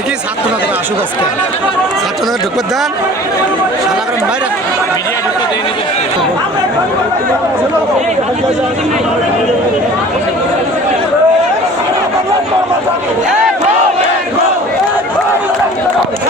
দেখি ছাত্রনাথরা আসুক আজকে। ছাত্রনাথরা ঢুক দেন। সারা করে বাইরে Hey,